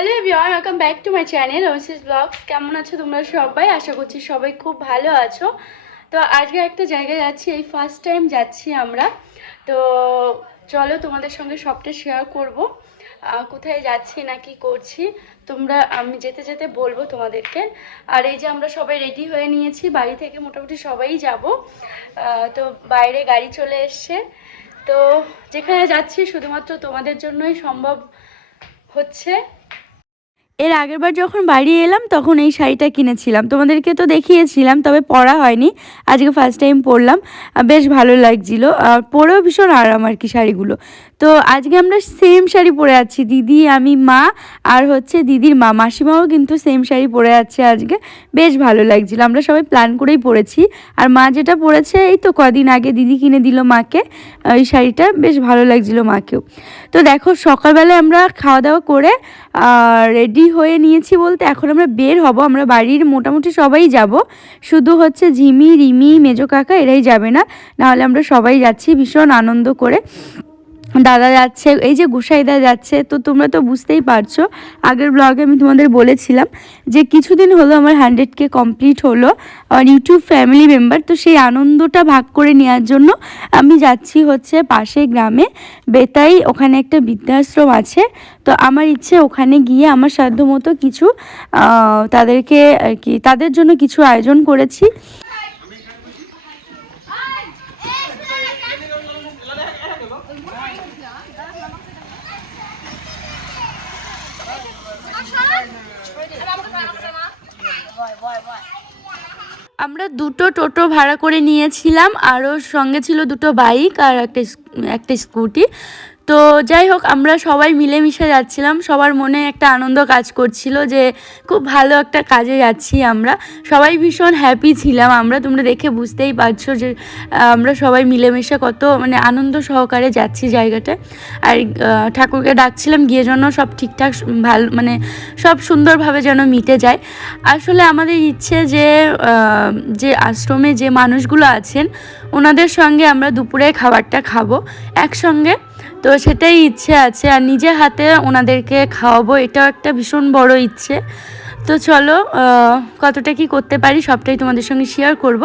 Hello everyone welcome back to my channel oasis blogs কেমন আছো তোমরা সবাই? আশা করছি সবাই খুব ভালো আছো। তো আজকে একটা জায়গায় যাচ্ছি, এই ফার্স্ট টাইম যাচ্ছি আমরা। তো চলো তোমাদের সঙ্গে সবটা শেয়ার করব। কোথায় যাচ্ছি না কি করছি, তোমরা আমি যেতে যেতে বলব তোমাদেরকে। আর এই যে আমরা সবাই রেডি হয়ে নিয়েছি, বাড়ি থেকে মোটামুটি সবাই যাব। তো বাইরে গাড়ি চলে এসছে। তো যেখানে যাচ্ছি শুধুমাত্র তোমাদের জন্যই সম্ভব হচ্ছে। এর আগেরবার যখন বাড়ি এলাম, তখন এই শাড়িটা কিনেছিলাম। তোমাদেরকে তো দেখিয়েছিলাম, তবে পরা হয়নি। আজকে ফার্স্ট টাইম পরলাম। বেশ ভালো লাগছিল। আর পরেও ভীষণ আরাম আর কি শাড়িগুলো। তো আজকে আমরা সেম শাড়ি পরে আছি। দিদি, আমি, মা আর হচ্ছে দিদির মা। মাসিমাও কিন্তু সেম শাড়ি পরে আছে আজকে। বেশ ভালো লাগছিল। আমরা সবাই প্ল্যান করেই পরেছি। আর মা যেটা পরেছে, এই তো কদিন আগে দিদি কিনে দিল মাকে। ওই শাড়িটা বেশ ভালো লাগছিল মাকেও। তো দেখো, সকালবেলায় আমরা খাওয়া দাওয়া করে রেডি হয়ে নিয়েছি বলতে এখন আমরা বের হব। আমরা বাড়ির মোটামুটি সবাই যাব। শুধু হচ্ছে ঝিমি, রিমি, মেজো কাকা এরাই যাবে না। নাহলে আমরা সবাই যাচ্ছি ভীষণ আনন্দ করে। দাদা যাচ্ছে, এই যে গোসাইদা যাচ্ছে, তো তোমরা তো বুঝতেই পারছ, আগের ব্লগে আমি তোমাদের বলেছিলাম যে কিছুদিন হলো আমার হান্ড্রেড কে কমপ্লিট হলো আর ইউটিউব ফ্যামিলি মেম্বার তো সেই আনন্দটা ভাগ করে নেওয়ার জন্য আমি যাচ্ছি হচ্ছে পাশে গ্রামে। বেতাই ওখানে একটা বৃদ্ধাশ্রম আছে, তো আমার ইচ্ছে ওখানে গিয়ে আমার সাধ্য মতো কিছু তাদেরকে আর কি, তাদের জন্য কিছু আয়োজন করেছি। আমরা দুটো টোটো ভাড়া করে নিয়েছিলাম, আরও সঙ্গে ছিল দুটো বাইক আর একটা একটা স্কুটি। তো যাই হোক, আমরা সবাই মিলেমিশে যাচ্ছিলাম। সবার মনে একটা আনন্দ কাজ করছিল যে খুব ভালো একটা কাজে যাচ্ছি আমরা। সবাই ভীষণ হ্যাপি ছিলাম আমরা। তোমরা দেখে বুঝতেই পারছ যে আমরা সবাই মিলেমিশে কত মানে আনন্দ সহকারে যাচ্ছি জায়গাটায়। আর ঠাকুরকে ডাকছিলাম, গিয়ে যেন সব ঠিকঠাক, ভালো মানে সব সুন্দরভাবে যেন মিটে যায়। আসলে আমাদের ইচ্ছে যে যে আশ্রমে যে মানুষগুলো আছেন, ওনাদের সঙ্গে আমরা দুপুরে খাবারটা খাব। একসঙ্গে তো সেটাই ইচ্ছে আছে আর নিজে হাতে ওনাদেরকে খাওয়াবো, এটাও একটা ভীষণ বড় ইচ্ছে। তো চলো কতটা কি করতে পারি সবটাই তোমাদের সঙ্গে শেয়ার করব।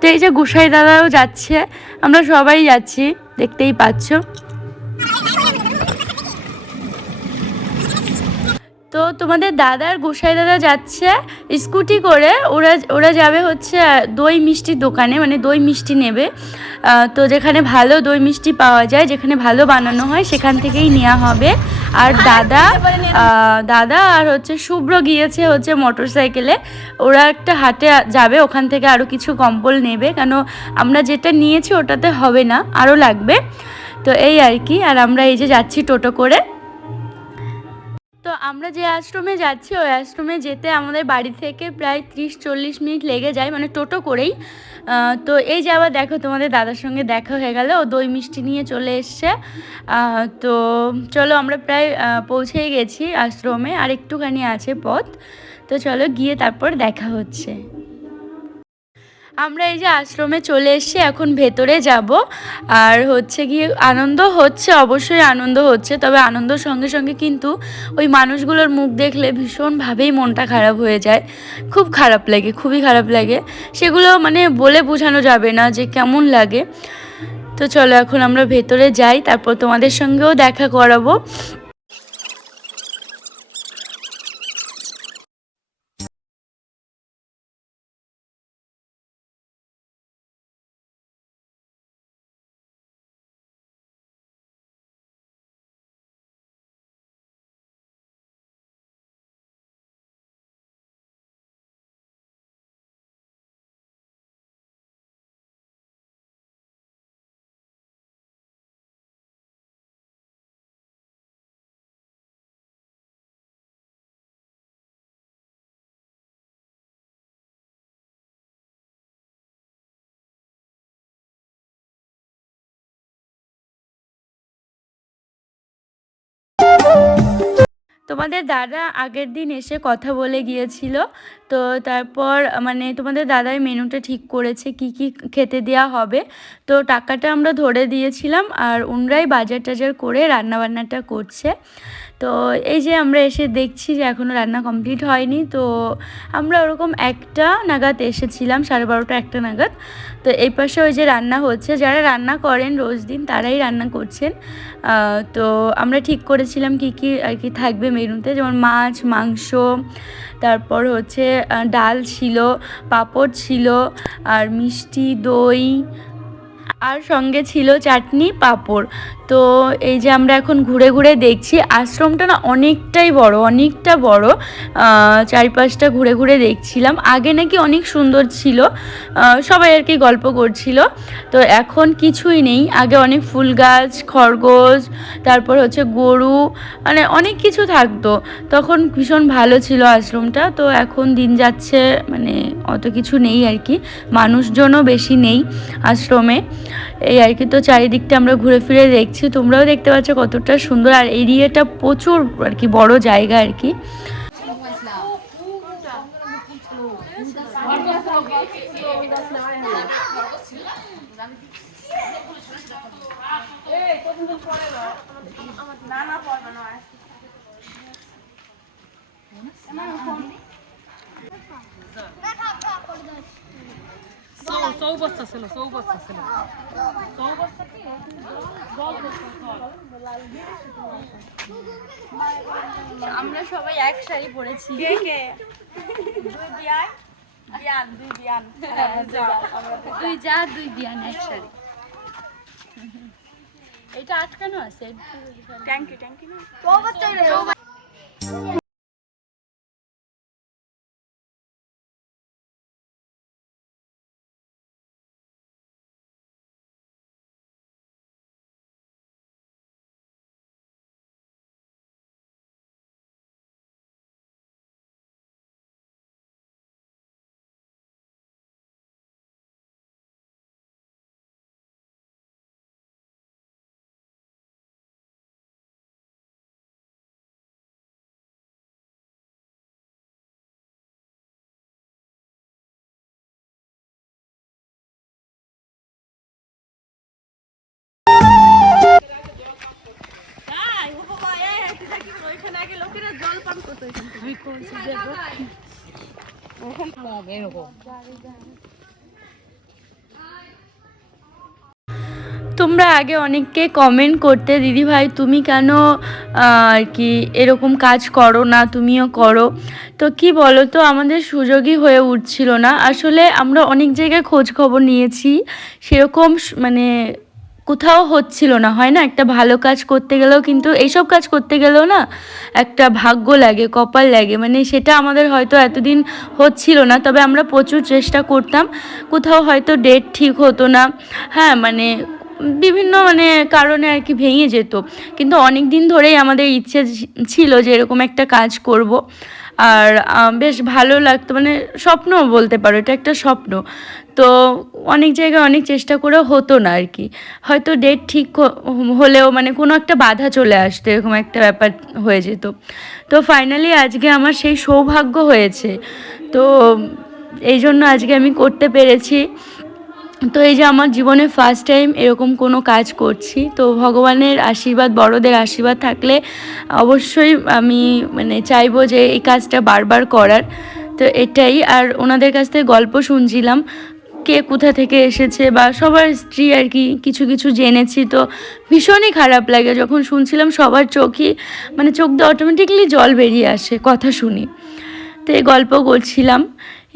তো এই যে গোসাই দাদাও যাচ্ছে, আমরা সবাই যাচ্ছি, দেখতেই পাচ্ছ। তো তোমাদের দাদার গোসাই দাদা যাচ্ছে স্কুটি করে। ওরা ওরা যাবে হচ্ছে দই মিষ্টির দোকানে মানে দই মিষ্টি নেবে। তো যেখানে ভালো দই মিষ্টি পাওয়া যায় যেখানে ভালো বানানো হয় সেখান থেকেই নেওয়া হবে। আর দাদা দাদা আর হচ্ছে শুভ্র গিয়েছে হচ্ছে মোটর সাইকেলে ওরা একটা হাটে যাবে ওখান থেকে আরও কিছু কম্বল নেবে। কেন আমরা যেটা নিয়েছি ওটাতে হবে না আরও লাগবে। তো এই আর কি আর আমরা এই যে যাচ্ছি টোটো করে। তো আমরা যে আশ্রমে যাচ্ছি, ওই আশ্রমে যেতে আমাদের বাড়ি থেকে প্রায় ত্রিশ চল্লিশ মিনিট লেগে যায় মানে টোটো করেই। তো এই যে আবার দেখো তোমাদের দাদার সঙ্গে দেখা হয়ে গেল, ও দই মিষ্টি নিয়ে চলে এসছে। তো চলো আমরা প্রায় পৌঁছে পৌঁছেই গেছি আশ্রমে, আর একটুখানি আছে পথ। তো চলো গিয়ে তারপর দেখা হচ্ছে। আমরা এই যে আশ্রমে চলে এসেছি, এখন ভেতরে যাব। আর হচ্ছে গিয়ে আনন্দ হচ্ছে, অবশ্যই আনন্দ হচ্ছে, তবে আনন্দর সঙ্গে সঙ্গে কিন্তু ওই মানুষগুলোর মুখ দেখলে ভীষণভাবেই মনটা খারাপ হয়ে যায়। খুব খারাপ লাগে, খুবই খারাপ লাগে। সেগুলো মানে বলে বোঝানো যাবে না যে কেমন লাগে। তো চলো এখন আমরা ভেতরে যাই, তারপর তোমাদের সঙ্গেও দেখা করাবো। তোমাদের দাদা আগের দিন এসে কথা বলে গিয়েছিল তো তারপর মানে তোমাদের দাদাই মেনুটা ঠিক করেছে কি কি খেতে দেওয়া হবে। তো টাকাটা আমরা ধরে দিয়েছিলাম আর উনরাই বাজার টাজার করে রান্নাবান্নাটা করছে। তো এই যে আমরা এসে দেখছি যে এখনও রান্না কমপ্লিট হয়নি, তো আমরা ওরকম একটা নাগাদ এসেছিলাম, সাড়ে বারোটা একটা নাগাদ। তো এই পাশে ওই যে রান্না হচ্ছে, যারা রান্না করেন রোজ দিন তারাই রান্না করছেন। তো আমরা ঠিক করেছিলাম কি কি আর কি থাকবে মেনুতে যেমন মাছ, মাংস তারপর হচ্ছে ডাল ছিল পাঁপড় ছিল আর মিষ্টি দই আর সঙ্গে ছিল চাটনি পাঁপড়। তো এই যে আমরা এখন ঘুরে ঘুরে দেখছি, আশ্রমটা না অনেকটাই বড়, অনেকটা বড়। চারিপাশটা ঘুরে ঘুরে দেখছিলাম। আগে নাকি অনেক সুন্দর ছিল সবাই আর কি গল্প করছিল। তো এখন কিছুই নেই। আগে অনেক ফুল গাছ, খরগোশ, তারপর হচ্ছে গরু মানে অনেক কিছু থাকতো। তখন ভীষণ ভালো ছিল আশ্রমটা। তো এখন দিন যাচ্ছে মানে অত কিছু নেই আর কি। মানুষজনও বেশি নেই আশ্রমে। এই আর কি, তো চারিদিকটা আমরা ঘুরে ফিরে দেখছি। তোমরাও দেখতে পাচ্ছ কতটা সুন্দর। আর এরিয়াটা প্রচুর আর কি, বড় জায়গা আর কি। ছিল ছিল। আমরা সবাই এক শাড়ি পরেছি। দুই বিয়ান দুই বিয়ান দুই যা দুই বিয়ান এক শাড়ি। এটা আটকানো আছে? তোমরা আগে অনেককে কমেন্ট করতে, দিদি ভাই, তুমি কেন আর কি এরকম কাজ করো না? তুমিও করো। তো কি বলো তো আমাদের সুযোগই হয়ে উঠছিল না। আসলে আমরা অনেক জায়গায় খোঁজ খবর নিয়েছি। সেরকম মানে কোথাও হচ্ছিল না, হয় না? একটা ভালো কাজ করতে গেলেও কিন্তু এইসব কাজ করতে গেলেও না একটা ভাগ্য লাগে, কপাল লাগে। মানে সেটা আমাদের হয়তো এতদিন হচ্ছিল না, তবে আমরা প্রচুর চেষ্টা করতাম। কোথাও হয়তো ডেট ঠিক হতো না। হ্যাঁ মানে বিভিন্ন মানে কারণে আর কি ভেঙে যেত। কিন্তু অনেক দিন ধরেই আমাদের ইচ্ছে ছিল যে এরকম একটা কাজ করব। আর বেশ ভালো লাগতো। মানে স্বপ্ন বলতে পারো, এটা একটা স্বপ্ন। তো অনেক জায়গায় অনেক চেষ্টা করে হতো না আর কি। হয়তো ডেট ঠিক হলেও মানে কোনো একটা বাধা চলে আসতো, এরকম একটা ব্যাপার হয়ে যেত। তো ফাইনালি আজকে আমার সেই সৌভাগ্য হয়েছে। তো এই জন্য আজকে আমি করতে পেরেছি। তো এই যে আমার জীবনে ফার্স্ট টাইম এরকম কোনো কাজ করছি, তো ভগবানের আশীর্বাদ, বড়দের আশীর্বাদ থাকলে অবশ্যই আমি মানে চাইব যে এই কাজটা বারবার করার। তো এটাই, আর ওনাদের কাছ থেকে গল্প শুনছিলাম, কে কোথা থেকে এসেছে বা সবার স্ত্রী আর কি কিছু কিছু জেনেছি, তো ভীষণই খারাপ লাগে। যখন শুনছিলাম সবার চোখই মানে চোখ দিয়ে অটোমেটিকলি জল বেরিয়ে আসে, কথা শুনি। তো এই গল্প করছিলাম।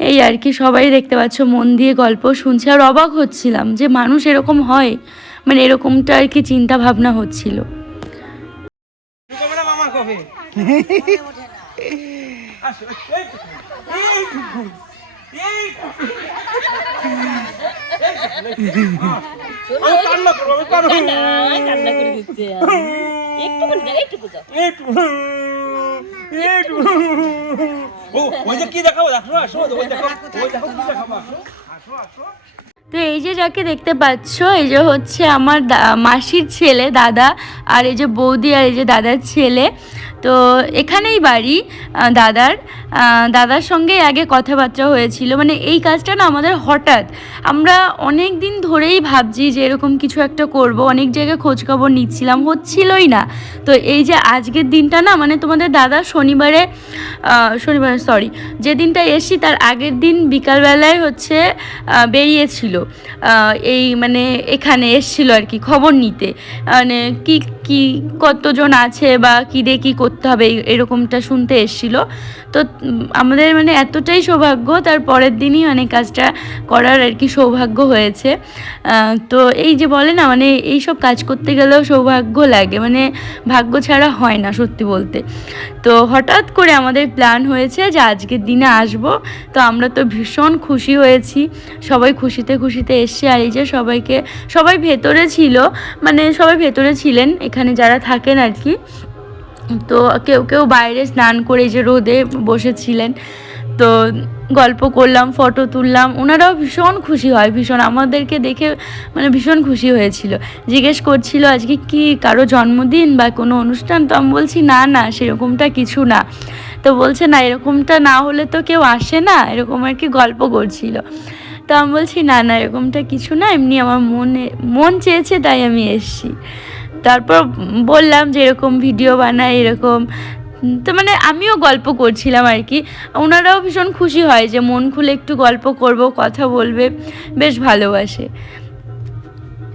এই আর কি, সবাই দেখতে পাচ্ছ, মন দিয়ে গল্প শুনছে আর অবাক হচ্ছিলাম যে মানুষ এরকম হয়। মানে এরকমটা আর কি চিন্তা ভাবনা হচ্ছিল। তো, এই একটু, একটু। ও, ওই যে কি দেখাবো? দেখো আসো ওই দেখো ওই দেখো কি দেখাবো? আসো আসো আসো। তো এই যে যাকে দেখতে পাচ্ছ এই যে হচ্ছে আমার দা- মাসির ছেলে দাদা আর এই যে বৌদি আর এই যে দাদার ছেলে। তো এখানেই বাড়ি দাদার। দাদার সঙ্গে আগে কথাবার্তা হয়েছিল। মানে এই কাজটা না আমাদের হঠাৎ। আমরা অনেক দিন ধরেই ভাবছি যে এরকম কিছু একটা করব। অনেক জায়গায় খোঁজখবর নিচ্ছিলাম, হচ্ছিলই না। তো এই যে আজকের দিনটা না মানে তোমাদের দাদা শনিবারে শনিবারে সরি যে দিনটা এসছি তার আগের দিন বিকালবেলায় হচ্ছে বেরিয়েছিল। এই মানে এখানে এসছিল আর কি খবর নিতে। মানে কি কি কতজন আছে বা কী দিয়ে কী করতে হবে এরকমটা শুনতে এসছিল। তো আমাদের মানে এতটাই সৌভাগ্য, তার পরের দিনই মানে কাজটা করার আর কি সৌভাগ্য হয়েছে। তো এই যে বলে না মানে এই সব কাজ করতে গেলেও সৌভাগ্য লাগে মানে ভাগ্য ছাড়া হয় না সত্যি বলতে। তো হঠাৎ করে আমাদের প্ল্যান হয়েছে যে আজকের দিনে আসব, তো আমরা তো ভীষণ খুশি হয়েছি। সবাই খুশিতে খুশিতে এসছে আর এই যে সবাইকে, সবাই ভেতরে ছিল মানে সবাই ভেতরে ছিলেন, এখানে যারা থাকেন আর কি। তো কেউ কেউ বাইরে স্নান করে যে রোদে বসেছিলেন, তো গল্প করলাম, ফটো তুললাম, ওনারাও ভীষণ খুশি হয়, ভীষণ আমাদেরকে দেখে মানে ভীষণ খুশি হয়েছিল। জিজ্ঞেস করছিল, আজকে কি কারও জন্মদিন বা কোনো অনুষ্ঠান? তো আমি বলছি, না না, সেরকমটা কিছু না। তো বলছে, না, এরকমটা না হলে তো কেউ আসে না। এরকম আর কি গল্প করছিল। তো আমি বলছি, না না, এরকমটা কিছু না। এমনি আমার মনে, মন চেয়েছে, তাই আমি এসছি। তারপর বললাম যে এরকম ভিডিও বানায় এরকম। তো মানে আমিও গল্প করছিলাম আর কি। ওনারাও ভীষণ খুশি হয় যে মন খুলে একটু গল্প করব কথা বলবে বেশ ভালোবাসে।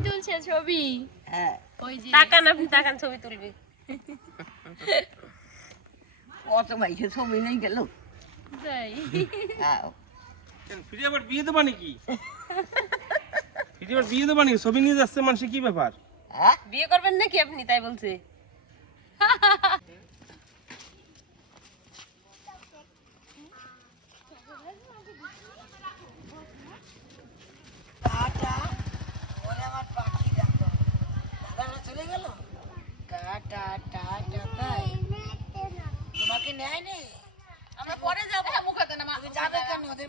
তুলছে ছবি? হ্যাঁ। ওই যে। তাকান আপনি তাকান ছবি তুলবি। অত মাইসে ছবি নেই গেল। হ্যাঁ। ফিরে আবার বিয়ে দেবা নাকি? ফিরে আবার বিয়ে দেবা নাকি? ছবি নিয়ে যাচ্ছে মানুষে কি ব্যাপার? হ্যাঁ? বিয়ে করবেন নাকি আপনি? তাই বলছে। তোমাকে নেয় নি আমরা পরে যাব। মুখে না যাবে কেন? ওদের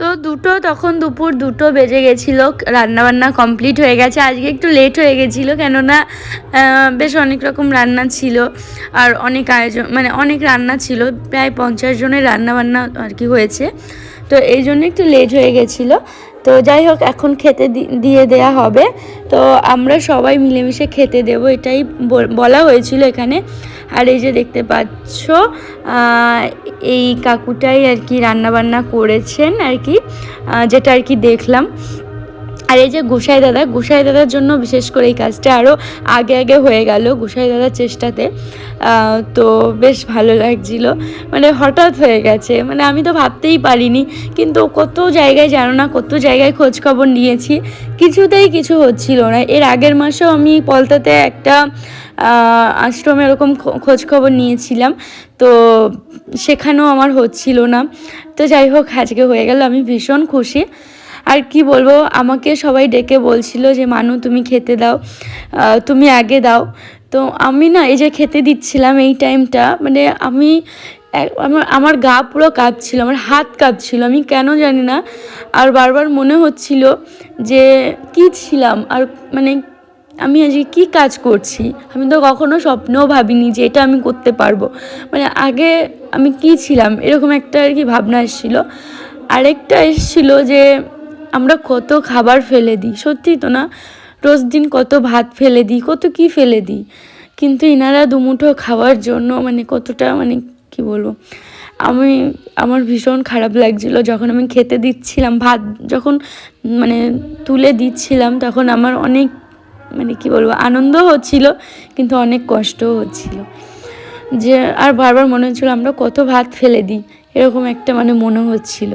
তো দুটো, তখন দুপুর দুটো বেজে গেছিল, রান্নাবান্না কমপ্লিট হয়ে গেছে। আজকে একটু লেট হয়ে গেছিল, কেননা বেশ অনেক রকম রান্না ছিল, আর অনেক আয়োজন মানে অনেক রান্না ছিল, প্রায় পঞ্চাশ জনের রান্নাবান্না আর কি হয়েছে। তো এই জন্য একটু লেট হয়ে গেছিল। তো যাই হোক, এখন খেতে দিয়ে দেয়া হবে। তো আমরা সবাই মিলেমিশে খেতে দেব, এটাই বলা হয়েছিল এখানে। আর এই যে দেখতে পাচ্ছ এই কাকুটাই আর কি রান্নাবান্না করেছেন আর কি যেটা আর কি দেখলাম। আর এই যে গোসাই দাদা, গোসাই দাদার জন্য বিশেষ করে এই কাজটা আরও আগে আগে হয়ে গেল গোসাই দাদার চেষ্টাতে। তো বেশ ভালো লাগছিল। মানে হঠাৎ হয়ে গেছে। মানে আমি তো ভাবতেই পারিনি, কিন্তু কত জায়গায় জানো না, কত জায়গায় খোঁজ খবর নিয়েছি। কিছুতেই কিছু হচ্ছিল না। এর আগের মাসেও আমি পলতাতে একটা আশ্রমে এরকম খো- খোঁজ খবর নিয়েছিলাম। তো সেখানেও আমার হচ্ছিল না। তো যাই হোক, আজকে হয়ে গেল। আমি ভীষণ খুশি। আর কি বলব, আমাকে সবাই ডেকে বলছিল যে, মানু, তুমি খেতে দাও তুমি আগে দাও। তো আমি না, এই যে খেতে দিচ্ছিলাম এই টাইমটা মানে আমি আমার আমার গা পুরো কাঁপছিল, আমার হাত কাঁপছিল, আমি কেন জানি না। আর বারবার মনে হচ্ছিল যে, কি ছিলাম? আর মানে আমি আজকে কী কাজ করছি? আমি তো কখনো স্বপ্নেও ভাবিনি যে, এটা আমি করতে পারব। মানে আগে আমি কি ছিলাম? এরকম একটা আর কি ভাবনা এসেছিল। আরেকটা এসেছিল যে আমরা কত খাবার ফেলে দিই। সত্যি তো না? রোজ দিন কত ভাত ফেলে দিই, কত কি ফেলে দিই। কিন্তু ইনারা দুমুঠো খাওয়ার জন্য মানে কতটা মানে কি বলব? আমি, আমার ভীষণ খারাপ লাগছিল যখন আমি খেতে দিচ্ছিলাম, ভাত যখন মানে তুলে দিচ্ছিলাম তখন আমার অনেক মানে কি বলব আনন্দ হচ্ছিল কিন্তু অনেক কষ্টও হচ্ছিল। যে আর বারবার মনে হচ্ছিল আমরা কত ভাত ফেলে দিই, এরকম একটা মানে মনে হচ্ছিল।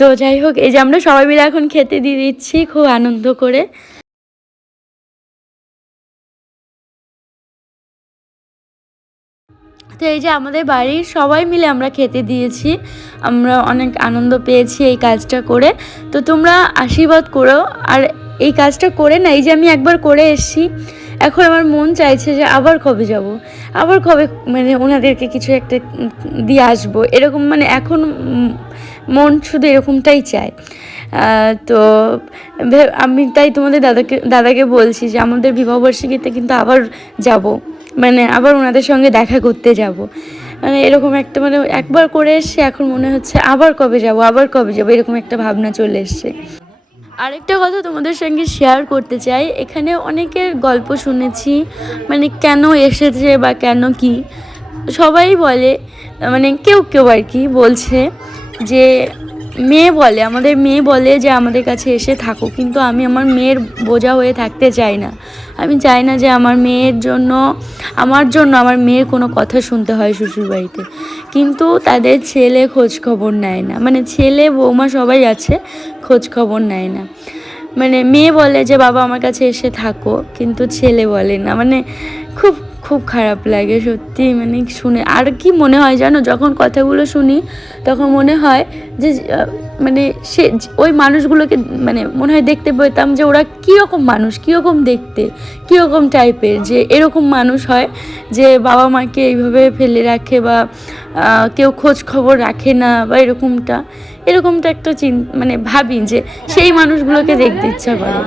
তো যাই হোক, এই যে আমরা সবাই মিলে এখন খেতে দিয়ে দিচ্ছি খুব আনন্দ করে। তো এই যে আমাদের বাড়ির সবাই মিলে আমরা খেতে দিয়েছি, আমরা অনেক আনন্দ পেয়েছি এই কাজটা করে। তো তোমরা আশীর্বাদ করো, আর এই কাজটা করে না, এই যে আমি একবার করে এসেছি, এখন আমার মন চাইছে যে আবার কবে যাব। আবার কবে মানে ওনাদেরকে কিছু একটা দিয়ে আসব, এরকম মানে এখন মন শুধু এরকমটাই চায়। তো আমি তাই তোমাদের দাদাকে দাদাকে বলছি যে আমাদের বিবাহবার্ষিকীতে কিন্তু আবার যাব। মানে আবার ওনাদের সঙ্গে দেখা করতে যাব। মানে এরকম একটা মানে একবার করে এসছে, এখন মনে হচ্ছে আবার কবে যাব, আবার কবে যাব, এরকম একটা ভাবনা চলে এসছে। আরেকটা কথা তোমাদের সঙ্গে শেয়ার করতে চাই, এখানে অনেকের গল্প শুনেছি মানে কেন এসেছে বা কেন কি? সবাই বলে মানে কেউ কেউ আর কি বলছে যে মেয়ে বলে, আমাদের মেয়ে বলে যে আমাদের কাছে এসে থাকো, কিন্তু আমি আমার মেয়ের বোঝা হয়ে থাকতে চাই না। আমি চাই না যে আমার মেয়ের জন্য, আমার জন্য আমার মেয়ের কোনো কথা শুনতে হয় শ্বশুরবাড়িতে কিন্তু তাদের ছেলে খোঁজ খবর নেয় না। মানে ছেলে বৌমা সবাই আছে, খোঁজ খবর নেয় না। মানে মেয়ে বলে যে, বাবা, আমার কাছে এসে থাকো। কিন্তু ছেলে বলে না। মানে খুব খুব খারাপ লাগে সত্যি মানে শুনে আর কি মনে হয় জানো যখন কথাগুলো শুনি তখন মনে হয় যে মানে সে ওই মানুষগুলোকে মানে মনে হয় দেখতে পেতাম যে ওরা কীরকম মানুষ কীরকম দেখতে কীরকম টাইপের যে এরকম মানুষ হয় যে বাবা মাকে এইভাবে ফেলে রাখে বা কেউ খোঁজ খবর রাখে না বা এরকমটা। এরকমটা একটা চিন মানে ভাবি যে সেই মানুষগুলোকে দেখতে ইচ্ছা করে।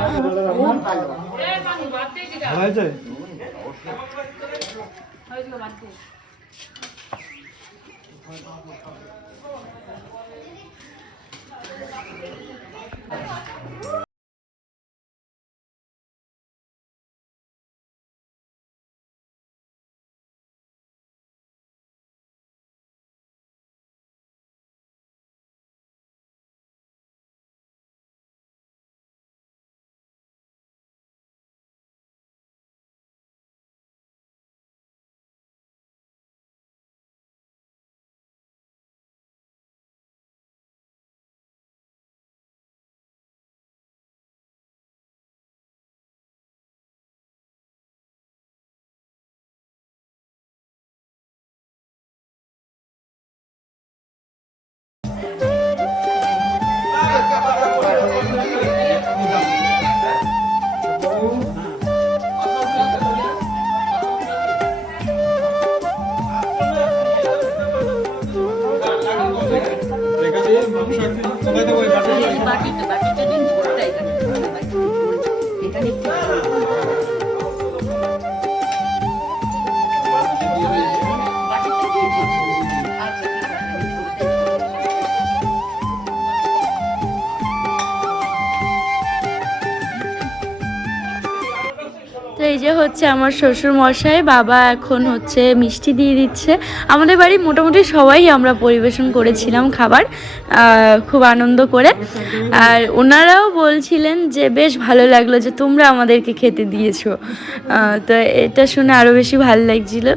এই যে হচ্ছে আমার শ্বশুর মশাই বাবা এখন হচ্ছে মিষ্টি দিয়ে দিচ্ছে। আমাদের বাড়ি মোটামুটি সবাই আমরা পরিবেশন করেছিলাম খাবার খুব আনন্দ করে। আর ওনারাও বলছিলেন যে, বেশ ভালো লাগল যে তোমরা আমাদেরকে খেতে দিয়েছ। তো এটা শুনে আরও বেশি ভালো লাগছিল।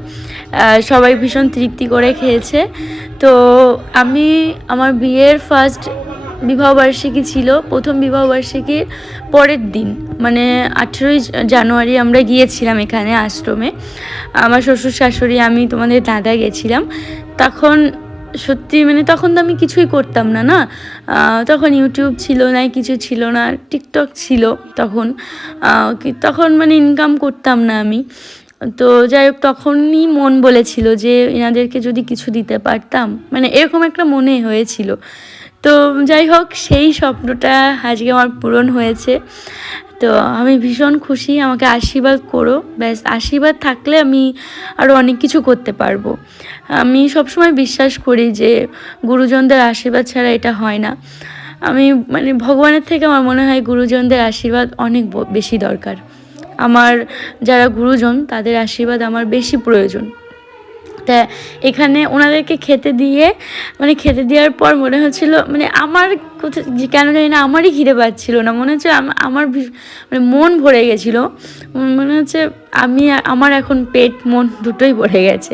সবাই ভীষণ তৃপ্তি করে খেয়েছে। তো আমি, আমার বিয়ের ফার্স্ট বিবাহবার্ষিকী ছিল, প্রথম বিবাহবার্ষিকীর পরের দিন মানে আঠেরোই জানুয়ারি আমরা গিয়েছিলাম এখানে আশ্রমে। আমার শ্বশুর শাশুড়ি, আমি, তোমাদের দাদা গেছিলাম। তখন সত্যি মানে তখন তো আমি কিছুই করতাম না না? তখন ইউটিউব ছিল না, কিছু ছিল না, টিকটক ছিল তখন। তখন মানে ইনকাম করতাম না আমি। তো যাই হোক, তখনই মন বলেছিল যে, এনাদেরকে যদি কিছু দিতে পারতাম মানে এরকম একটা মনে হয়েছিল। তো যাই হোক, সেই স্বপ্নটা আজকে আমার পূরণ হয়েছে। তো আমি ভীষণ খুশি, আমাকে আশীর্বাদ করো। ব্যাস, আশীর্বাদ থাকলে আমি আরও অনেক কিছু করতে পারব। আমি সবসময় বিশ্বাস করি যে গুরুজনদের আশীর্বাদ ছাড়া এটা হয় না। আমি মানে ভগবানের থেকে আমার মনে হয় গুরুজনদের আশীর্বাদ অনেক বেশি দরকার। আমার যারা গুরুজন, তাদের আশীর্বাদ আমার বেশি প্রয়োজন। তা এখানে ওনাদেরকে খেতে দিয়ে মানে খেতে দেওয়ার পর মনে হচ্ছিল মানে আমার কোথাও, যে কেন জানি না আমারই ঘিরে পাচ্ছিল না। মনে হচ্ছে আমার মানে মন ভরে গেছিল। মনে হচ্ছে আমি আমার এখন পেট, মন দুটোই ভরে গেছে।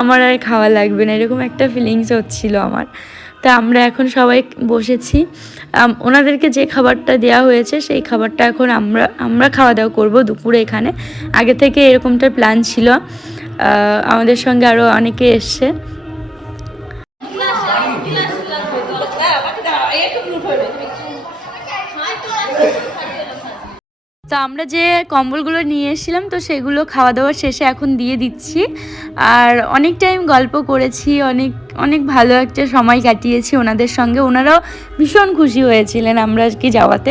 আমার আর খাওয়া লাগবে না, এরকম একটা ফিলিংস হচ্ছিল আমার। তা আমরা এখন সবাই বসেছি। ওনাদেরকে যে খাবারটা দেওয়া হয়েছে, সেই খাবারটা এখন আমরা আমরা খাওয়া দাওয়া করব দুপুরে এখানে। আগে থেকে এরকমটা প্ল্যান ছিল। আমাদের সঙ্গে আরও অনেকে এসছে। তো আমরা যে কম্বলগুলো নিয়ে এসেছিলাম, তো সেগুলো খাওয়া দাওয়ার শেষে এখন দিয়ে দিচ্ছি। আর অনেক টাইম গল্প করেছি, অনেক অনেক ভালো একটা সময় কাটিয়েছি ওনাদের সঙ্গে। ওনারাও ভীষণ খুশি হয়েছিলেন আমরা আজকে যাওয়াতে।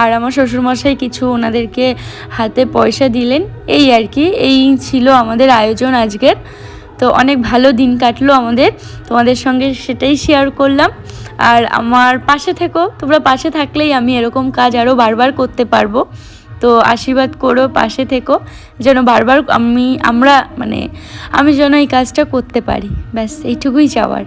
আর আমার শ্বশুরমশাই কিছু ওনাদেরকে হাতে পয়সা দিলেন। এই আর কি, এই ছিল আমাদের আয়োজন আজকের। তো অনেক ভালো দিন কাটলো আমাদের। তোমাদের সঙ্গে সেটাই শেয়ার করলাম। আর আমার পাশে থেকো, তোমরা পাশে থাকলেই আমি এরকম কাজ আরও বারবার করতে পারব। তো আশীর্বাদ করো, পাশে থেকো, যেন বারবার আমি, আমরা মানে আমি যেন এই কাজটা করতে পারি। ব্যাস, এইটুকুই চাওয়ার।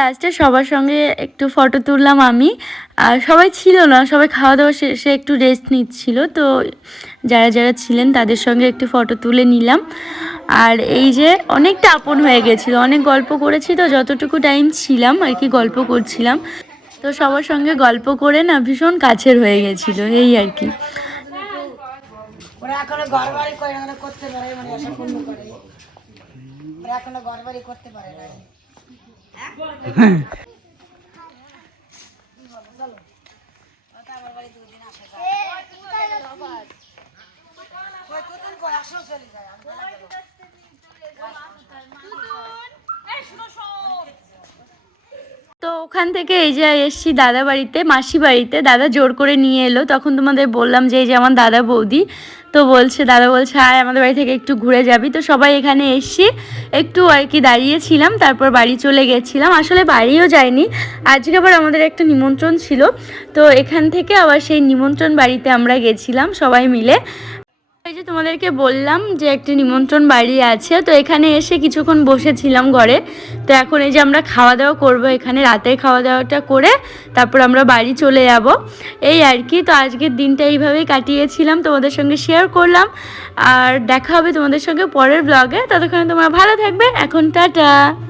লাস্টে সবার সঙ্গে একটু ফটো তুললাম আমি। আর সবাই ছিল না, সবাই খাওয়া দাওয়া শেষে একটু রেস্ট নিচ্ছিল। তো যারা যারা ছিলেন তাদের সঙ্গে একটু ফটো তুলে নিলাম। আর এই যে অনেকটা আপন হয়ে গেছিল, অনেক গল্প করেছি তো যতটুকু টাইম ছিলাম আর কি গল্প করছিলাম। তো সবার সঙ্গে গল্প করে না ভীষণ কাছের হয়ে গেছিল, এই আর কি। ঘর বাড়ি করে করতে পারে মানে এখনও ঘর বাড়ি করতে পারে না &嗯。ওখান থেকে এই যে এসছি দাদা বাড়িতে, মাসি বাড়িতে। দাদা জোর করে নিয়ে এলো। তখন তোমাদের বললাম যে, এই যে আমার দাদা বৌদি। তো বলছে, দাদা বলছে, আয় আমাদের বাড়ি থেকে একটু ঘুরে যাবি। তো সবাই এখানে এসছি। একটু আর কি দাঁড়িয়েছিলাম, তারপর বাড়ি চলে গেছিলাম। আসলে বাড়িও যায়নি আজকে আবার আমাদের একটা নিমন্ত্রণ ছিল। তো এখান থেকে আবার সেই নিমন্ত্রণ বাড়িতে আমরা গেছিলাম সবাই মিলে। এই যে তোমাদেরকে বললাম যে একটি নিমন্ত্রণ বাড়ি আছে, তো এখানে এসে কিছুক্ষণ বসেছিলাম ঘরে। তো এখন এই যে আমরা খাওয়া দাওয়া করব এখানে রাতে খাওয়া দাওয়াটা করে তারপর আমরা বাড়ি চলে যাব। এই আর কি, তো আজকের দিনটা এইভাবেই কাটিয়েছিলাম, তোমাদের সঙ্গে শেয়ার করলাম। আর দেখা হবে তোমাদের সঙ্গে পরের ব্লগে ততক্ষণে তোমরা ভালো থাকবে, এখন টাটা।